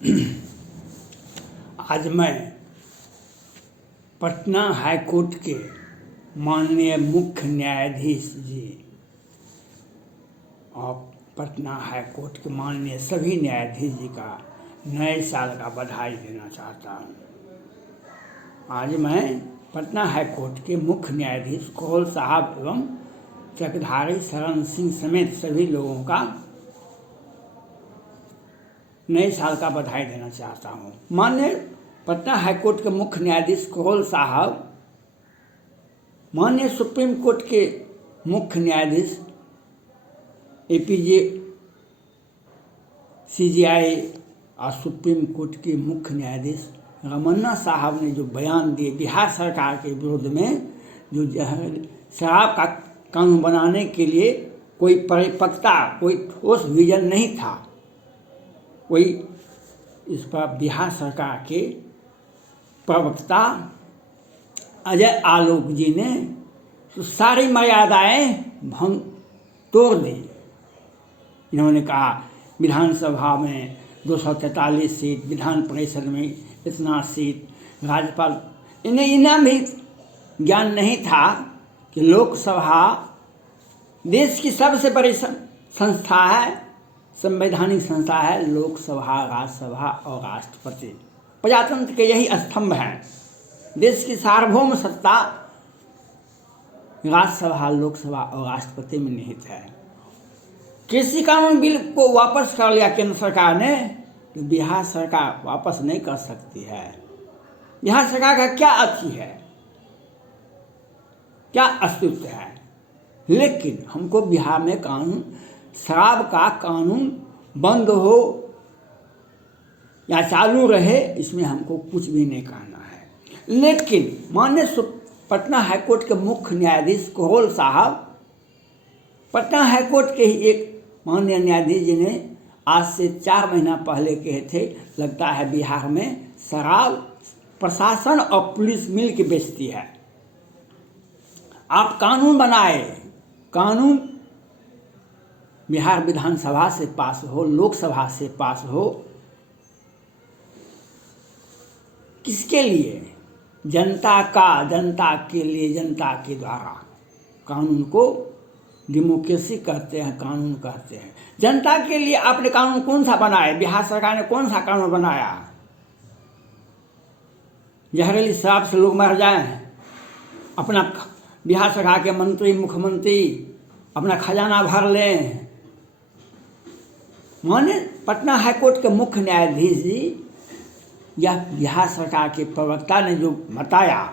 आज मैं Patna high court के माननीय मुख्य न्यायाधीश जी और पटना हाई कोर्ट के माननीय सभी न्यायाधीश जी का नए साल का बधाई देना चाहता हूँ। आज मैं पटना हाई कोर्ट के मुख्य न्यायाधीश कोहल साहब एवं चक्रधारी शरण सिंह समेत सभी लोगों का नए साल का बधाई देना चाहता हूँ। माननीय पटना हाई कोर्ट के मुख्य न्यायाधीश कोहल साहब, माननीय सुप्रीम कोर्ट के मुख्य न्यायाधीश एपीजे सीजेआई और सुप्रीम कोर्ट के मुख्य न्यायाधीश रमन्ना साहब ने जो बयान दिए बिहार सरकार के विरोध में, जो शराब का कानून बनाने के लिए कोई परिपक्वता, कोई ठोस विजन नहीं था, कोई इस पर बिहार सरकार के प्रवक्ता अजय आलोक जी ने तो सारी मर्यादाएं भंग तोड़ दी। इन्होंने कहा विधानसभा में 243 सीट, विधान परिषद में इतना सीट, राज्यपाल, इन्हें भी ज्ञान नहीं था कि लोकसभा देश की सबसे बड़ी संस्था है, संवैधानिक संस्था है। लोकसभा, राज्यसभा और राष्ट्रपति प्रजातंत्र के यही स्तंभ हैं। देश की सार्वभौम सत्ता राज्यसभा, लोकसभा और राष्ट्रपति में निहित है। कृषि कानून बिल को वापस कर लिया केंद्र सरकार ने, तो बिहार सरकार वापस नहीं कर सकती है। बिहार सरकार का क्या अच्छी है, क्या अस्तित्व है। लेकिन हमको बिहार में कानून, शराब का कानून बंद हो या चालू रहे, इसमें हमको कुछ भी नहीं कहना है। लेकिन माननीय पटना हाईकोर्ट के मुख्य न्यायाधीश कोहल साहब, पटना हाईकोर्ट के ही एक माननीय न्यायाधीश जी ने आज से 4 महीना पहले कहे थे, लगता है बिहार में शराब प्रशासन और पुलिस मिल के बेचती है। आप कानून बनाए, कानून बिहार विधानसभा से पास हो, लोकसभा से पास हो, किसके लिए? जनता का, जनता के लिए, जनता के द्वारा। कानून को डेमोक्रेसी कहते हैं, कानून कहते हैं। जनता के लिए आपने कानून कौन सा बनाया? बिहार सरकार ने कौन सा कानून बनाया? जहरीली शराब से लोग मर जाएं, अपना बिहार सरकार के मंत्री, मुख्यमंत्री अपना खजाना भर लें। माने पटना हाईकोर्ट के मुख्य न्यायाधीश जी, यह बिहार सरकार के प्रवक्ता ने जो बताया,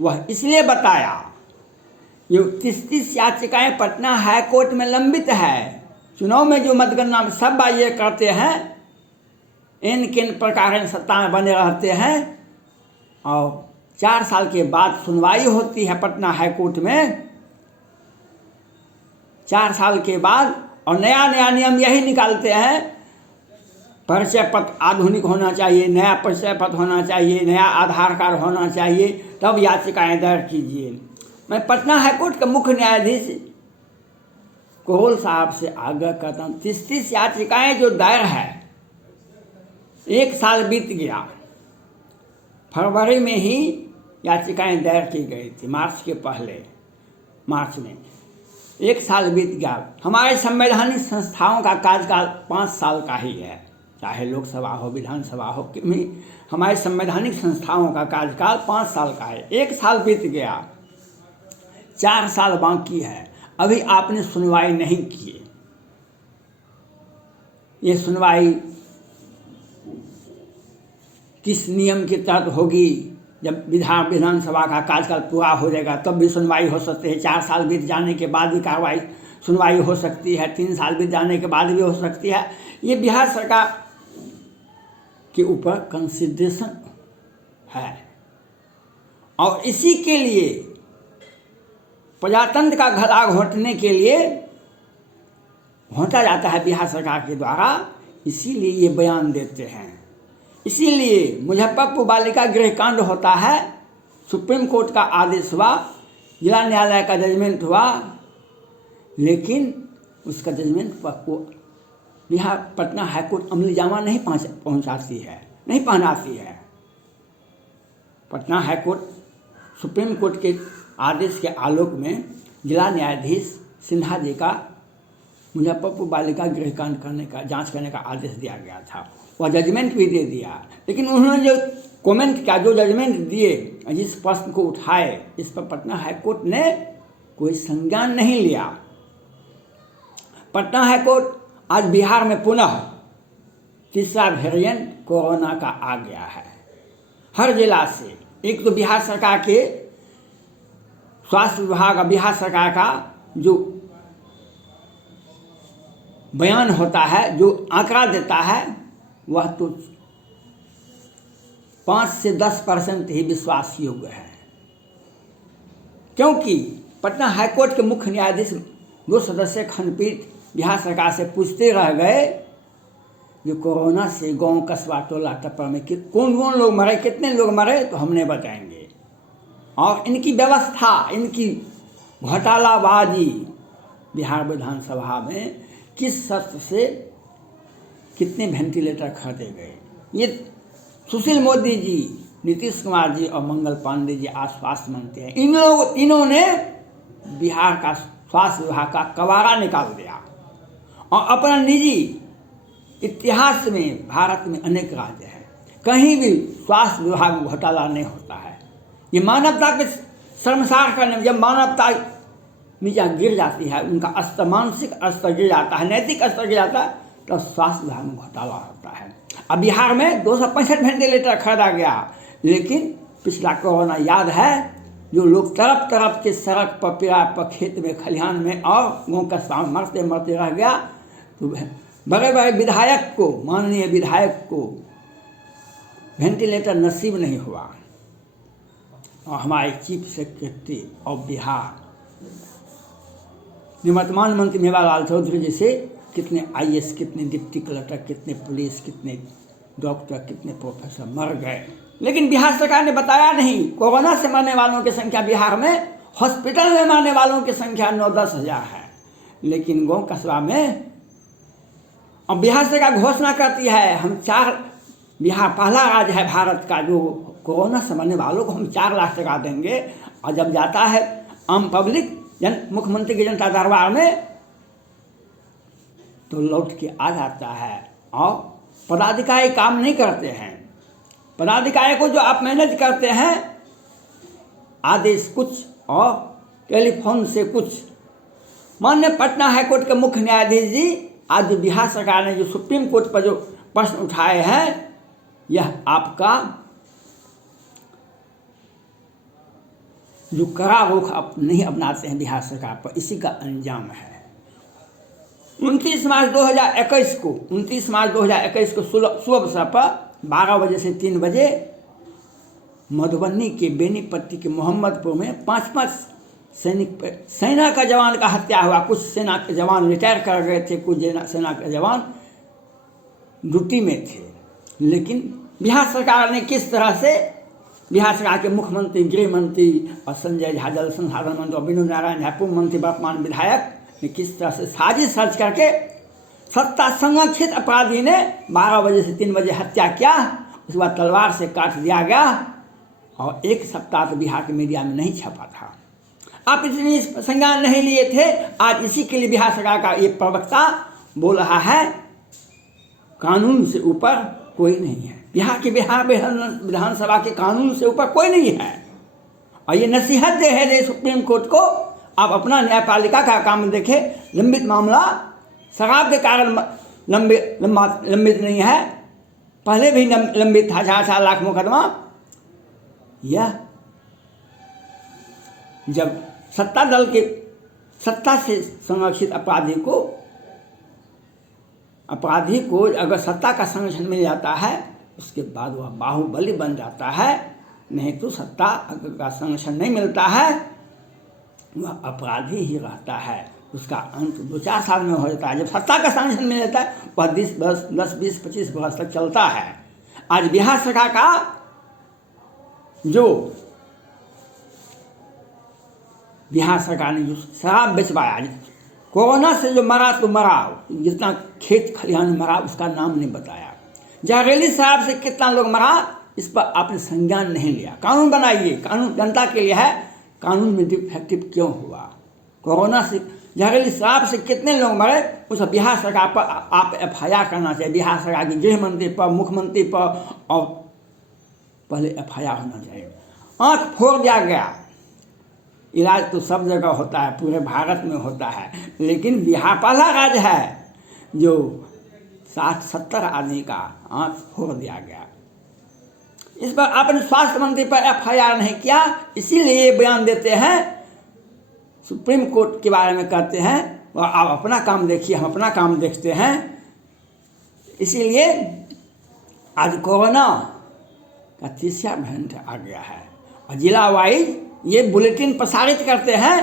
वह इसलिए बताया, ये 33 याचिकाएं पटना हाईकोर्ट में लंबित है। चुनाव में जो मतगणना सब ये करते हैं, इन किन प्रकार सत्ता में बने रहते हैं और 4 साल के बाद सुनवाई होती है पटना हाईकोर्ट में। 4 साल के बाद और नया नया नियम यही निकालते हैं, परिचय पत्र आधुनिक होना चाहिए, नया परिचय पत्र होना चाहिए, नया आधार कार्ड होना चाहिए, तब याचिकाएं दायर कीजिए। मैं पटना हाईकोर्ट के मुख्य न्यायाधीश कोहल साहब से आग्रह करता हूँ, 33 याचिकाएं जो दायर है, 1 साल बीत गया, फरवरी में ही याचिकाएं दायर की गई थी, मार्च के पहले, मार्च में 1 साल बीत गया। हमारे संवैधानिक संस्थाओं का कार्यकाल 5 साल का ही है, चाहे लोकसभा हो, विधानसभा हो, हमारे संवैधानिक संस्थाओं का कार्यकाल 5 साल का है। 1 साल बीत गया, 4 साल बाकी है, अभी आपने सुनवाई नहीं की। ये सुनवाई किस नियम के तहत होगी? जब विधानसभा का कार्यकाल पूरा हो जाएगा तब भी सुनवाई हो सकती है। 4 साल बीत जाने के बाद भी सुनवाई हो सकती है, 3 साल बीत जाने के बाद भी हो सकती है। ये बिहार सरकार के ऊपर कंसिडरेशन है और इसी के लिए प्रजातंत्र का गला घोंटने के लिए घोंटा जाता है बिहार सरकार के द्वारा, इसीलिए ये बयान देते हैं। इसीलिए मुजफ्फरपुर बालिका गृह कांड होता है, सुप्रीम कोर्ट का आदेश हुआ, जिला न्यायालय का जजमेंट हुआ, लेकिन उसका जजमेंट को बिहार पटना हाईकोर्ट अमलीजामा नहीं पहुंचाती है, नहीं पहनाती है। पटना हाईकोर्ट सुप्रीम कोर्ट के आदेश के आलोक में जिला न्यायाधीश सिन्हा जी का मुजफ्फरपुर बालिका गृहकांड करने का जांच करने का आदेश दिया गया था। वह जजमेंट भी दे दिया, लेकिन उन्होंने जो कमेंट किया, जो जजमेंट दिए, जिस प्रश्न को उठाए, इस पर पटना हाईकोर्ट ने कोई संज्ञान नहीं लिया। पटना हाईकोर्ट आज बिहार में पुनः तीसरा वेरिएंट कोरोना का आ गया है। हर जिला से, एक तो बिहार सरकार के स्वास्थ्य विभाग, बिहार सरकार का जो बयान होता है, जो आंकड़ा देता है, वह तो 5 से 10% ही विश्वास योग्य है। क्योंकि पटना हाईकोर्ट के मुख्य न्यायाधीश 2 सदस्यीय खंडपीठ बिहार सरकार से पूछते रह गए जो कोरोना से गांव, कस्बा, टोला टप्पा में कौन कौन लोग मरे, कितने लोग मरे, तो हमने बताएंगे। और इनकी व्यवस्था, इनकी घोटालाबाजी बिहार विधानसभा में किस शर्त से कितने वेंटिलेटर खरीदे गए, ये सुशील मोदी जी, नीतीश कुमार जी और मंगल पांडे जी आज स्वास्थ्य मंत्री हैं, इन लोग तीनों ने बिहार का स्वास्थ्य विभाग का कबाड़ा निकाल दिया। और अपना निजी इतिहास में भारत में अनेक राज्य हैं, कहीं भी स्वास्थ्य विभाग में घोटाला नहीं होता है। ये मानवता के शर्मसार करने में, जब मानवता नीचे गिर जाती है, उनका स्तर, मानसिक स्तर गिर जाता है, नैतिक स्तर गिर जाता है, तो स्वास्थ्य विभाग में घोटाला होता है। अब बिहार में 265 वेंटिलेटर खरीदा गया, लेकिन पिछला कोरोना याद है, जो लोग तरफ तरफ के सड़क पर, पेड़ा पर, खेत में, खलिहान में और गाँव का साम मरते मरते रह गया। तो बड़े बड़े विधायक को, माननीय विधायक को वेंटिलेटर नसीब नहीं हुआ। और हमारे चीफ सेक्रेटरी ऑफ बिहार निवर्तमान मंत्री मेवालाल चौधरी जैसे कितने IAS, कितने डिप्टी कलेक्टर, कितने पुलिस, कितने डॉक्टर, कितने प्रोफेसर मर गए, लेकिन बिहार सरकार ने बताया नहीं। कोरोना से मरने वालों की संख्या बिहार में, हॉस्पिटल में मरने वालों की संख्या 9-10 हज़ार है, लेकिन गाँव कस्बा में अब बिहार सरकार घोषणा करती है हम 4, बिहार पहला राज्य है भारत का जो कोरोना से मरने वालों को हम 4 लाख टका देंगे। और जब जाता है आम पब्लिक मुख्यमंत्री के जनता दरबार में, तो लौट के आ जाता है। और पदाधिकारी काम नहीं करते हैं। पदाधिकारी को जो आप मैनेज करते हैं, आदेश कुछ और टेलीफोन से कुछ। माननीय पटना हाईकोर्ट के मुख्य न्यायाधीश जी, आज जो बिहार सरकार ने जो सुप्रीम कोर्ट पर जो प्रश्न उठाए हैं, यह आपका जो कड़ा रुख नहीं अपनाते हैं बिहार सरकार पर, इसी का अंजाम है। 29 मार्च 2021 को सुबह अवसर पर 12 बजे से 3 बजे मधुबनी के बेनीपट्टी के मोहम्मदपुर में 5 सेना का जवान का हत्या हुआ। कुछ सेना के जवान रिटायर कर गए थे, कुछ सेना के जवान ड्यूटी में थे, लेकिन बिहार सरकार ने किस तरह से, बिहार सरकार के मुख्यमंत्री, गृह मंत्री और संजय झा जल संसाधन मंत्री और विनोद नारायण झा पूर्व मंत्री, वर्तमान विधायक ने किस तरह से साजिश रच करके सत्ता संरक्षित अपराधी ने 12 बजे से 3 बजे हत्या किया। उसके बाद तलवार से काट दिया गया और 1 सप्ताह तो बिहार के मीडिया में नहीं छपा था। आप इतनी संज्ञान नहीं लिए थे। आज इसी के लिए बिहार सरकार का ये प्रवक्ता बोल रहा है कानून से ऊपर कोई नहीं है। बिहार विधानसभा के कानून से ऊपर कोई नहीं है। और ये नसीहत दे है सुप्रीम कोर्ट को, आप अपना न्यायपालिका का काम देखें। लंबित मामला शराब के कारण लंबित नहीं है, पहले भी लंबित था 4 लाख मुकदमा। यह जब सत्ता दल के सत्ता से संरक्षित अपराधी को अगर सत्ता का संरक्षण मिल जाता है, उसके बाद वह बाहुबली बन जाता है। नहीं तो सत्ता का संरक्षण नहीं मिलता है, वह अपराधी ही रहता है। उसका अंत 2-4 साल में हो जाता है। जब सत्ता का संरक्षण मिल जाता है, वह 10, 20, 25 वर्ष तक चलता है। आज बिहार सरकार का जो बिहार सरकार ने जो शराब बेचवाया, कोरोना से जो मरा तो मरा, जितना खेत खलिहान में मरा उसका नाम नहीं बताया। जहरीली शराब से कितना लोग मरा इस पर आपने संज्ञान नहीं लिया। कानून बनाइए, कानून जनता के लिए है, कानून में डिफेक्टिव क्यों हुआ? कोरोना से जहरीली शराब से कितने लोग मरे उस बिहार सरकार पर आप FIR करना चाहिए। बिहार सरकार के गृह मंत्री पर, मुख्यमंत्री पर, और पहले FIR होना चाहिए। आँख फोड़ दिया गया। इलाज तो सब जगह होता है, पूरे भारत में होता है, लेकिन बिहार पहला राज्य है जो 60-70 आदमी का आँख फोड़ दिया गया। इस पर आपने स्वास्थ्य मंत्री पर FIR नहीं किया, इसीलिए ये बयान देते हैं, सुप्रीम कोर्ट के बारे में कहते हैं और आप अपना काम देखिए, हम अपना काम देखते हैं। इसीलिए आज कोरोना का तीसरा वेरिएंट आ गया है और जिला वाइज ये बुलेटिन प्रसारित करते हैं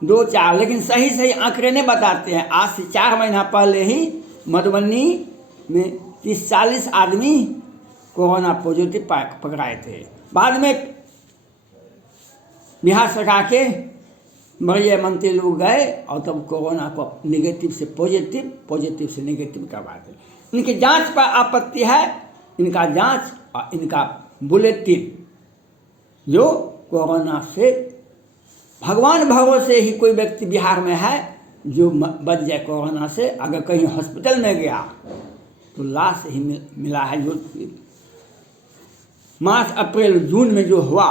2-4, लेकिन सही आंकड़े नहीं बताते हैं। आज से 4 महीना पहले ही मधुबनी में 30-40 आदमी कोरोना पॉजिटिव पकड़ाए थे। बाद में बिहार सरकार के बड़े मंत्री लोग गए और तब कोरोना को नेगेटिव से पॉजिटिव, पॉजिटिव से नेगेटिव करवा दे। इनकी जांच पर आपत्ति है, इनका जांच और इनका बुलेटिन जो कोरोना से भगवान भरोसे ही कोई व्यक्ति बिहार में है जो बच जाए कोरोना से। अगर कहीं हॉस्पिटल में गया तो लाश ही मिला है। जो मार्च, अप्रैल, जून में जो हुआ,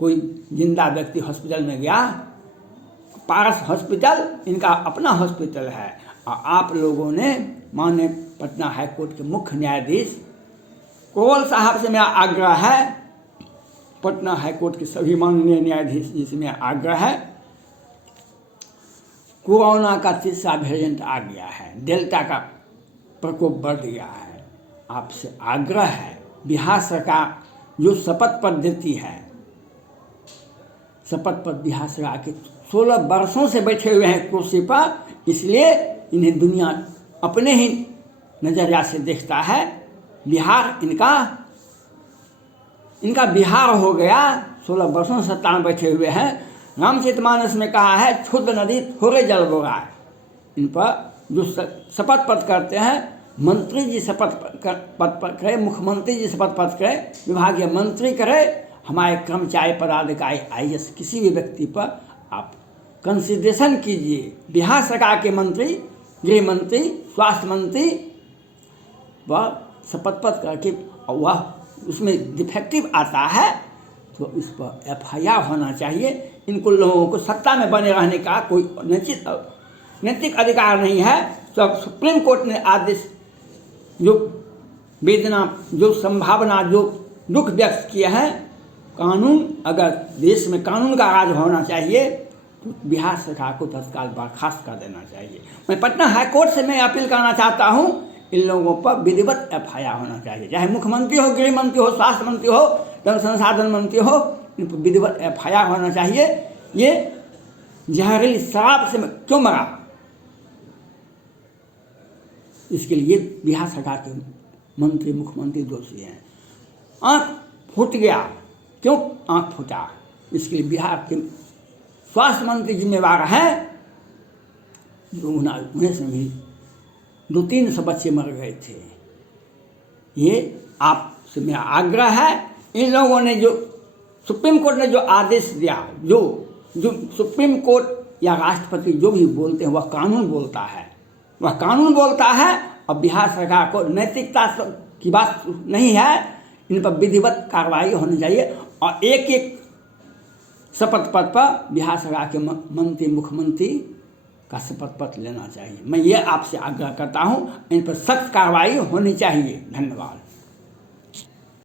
कोई जिंदा व्यक्ति हॉस्पिटल में गया, पारस हॉस्पिटल इनका अपना हॉस्पिटल है। और आप लोगों ने माननीय पटना हाई कोर्ट के मुख्य न्यायाधीश कोल साहब से मेरा आग्रह है, पटना हाई कोर्ट के सभी माननीय न्यायाधीश जिसमें आग्रह है, कोरोना का तीसरा वेरिएंट आ गया है, डेल्टा का प्रकोप बढ़ गया है। आपसे आग्रह है, बिहार सरकार जो शपथ पत्र देती है, शपथ पत्र बिहार सरकार के 16 वर्षों से बैठे हुए हैं कुर्सी पर, इसलिए इन्हें दुनिया अपने ही नजरिया से देखता है। बिहार इनका बिहार हो गया। 16 वर्षों से सत्ता में बैठे हुए हैं। रामचरितमानस में कहा है, क्षुद्र नदी थोड़े जल बोगा। इन पर जो शपथ पत्र करते हैं, मंत्री जी शपथ पत्र करे, मुख्यमंत्री जी शपथ पत्र करे, विभागीय मंत्री करे, हमारे कर्मचारी पदाधिकारी IAS किसी भी व्यक्ति पर आप कंसिडरेशन कीजिए। बिहार सरकार के मंत्री, गृह मंत्री, स्वास्थ्य मंत्री वह शपथ पत्र करके वह उसमें डिफेक्टिव आता है तो इस पर FIR होना चाहिए। इनको लोगों को सत्ता में बने रहने का कोई नैतिक अधिकार नहीं है। तो सुप्रीम कोर्ट ने आदेश जो वेदना, जो संभावना, जो दुख व्यक्त किए हैं, कानून, अगर देश में कानून का राज होना चाहिए तो बिहार सरकार को तत्काल बर्खास्त कर देना चाहिए। मैं पटना हाई कोर्ट से मैं अपील करना चाहता हूँ, इन लोगों पर विधिवत FIR होना चाहिए, चाहे मुख्यमंत्री हो, गृह मंत्री हो, स्वास्थ्य मंत्री हो, जल संसाधन मंत्री हो, इन पर विधिवत FIR होना चाहिए। ये जहरीली शराब से क्यों मरा, इसके लिए बिहार सरकार के मंत्री, मुख्यमंत्री दोषी हैं। आँख फूट गया, क्यों आँख फूटा, इसके लिए बिहार के स्वास्थ्य मंत्री जिम्मेवार हैं। उन्हें से भी 200-300 बच्चे मर गए थे। ये आपसे मेरा आग्रह है, इन लोगों ने जो सुप्रीम कोर्ट ने जो आदेश दिया, जो सुप्रीम कोर्ट या राष्ट्रपति जो भी बोलते हैं वह कानून बोलता है, वह कानून बोलता है। और बिहार सरकार को नैतिकता की बात नहीं है, इन पर विधिवत कार्रवाई होनी चाहिए। और एक शपथ पत्र पर बिहार सरकार के मंत्री, मुख्यमंत्री का शपथ पत्र लेना चाहिए। मैं ये आपसे आग्रह करता हूँ, इन पर सख्त कार्रवाई होनी चाहिए। धन्यवाद।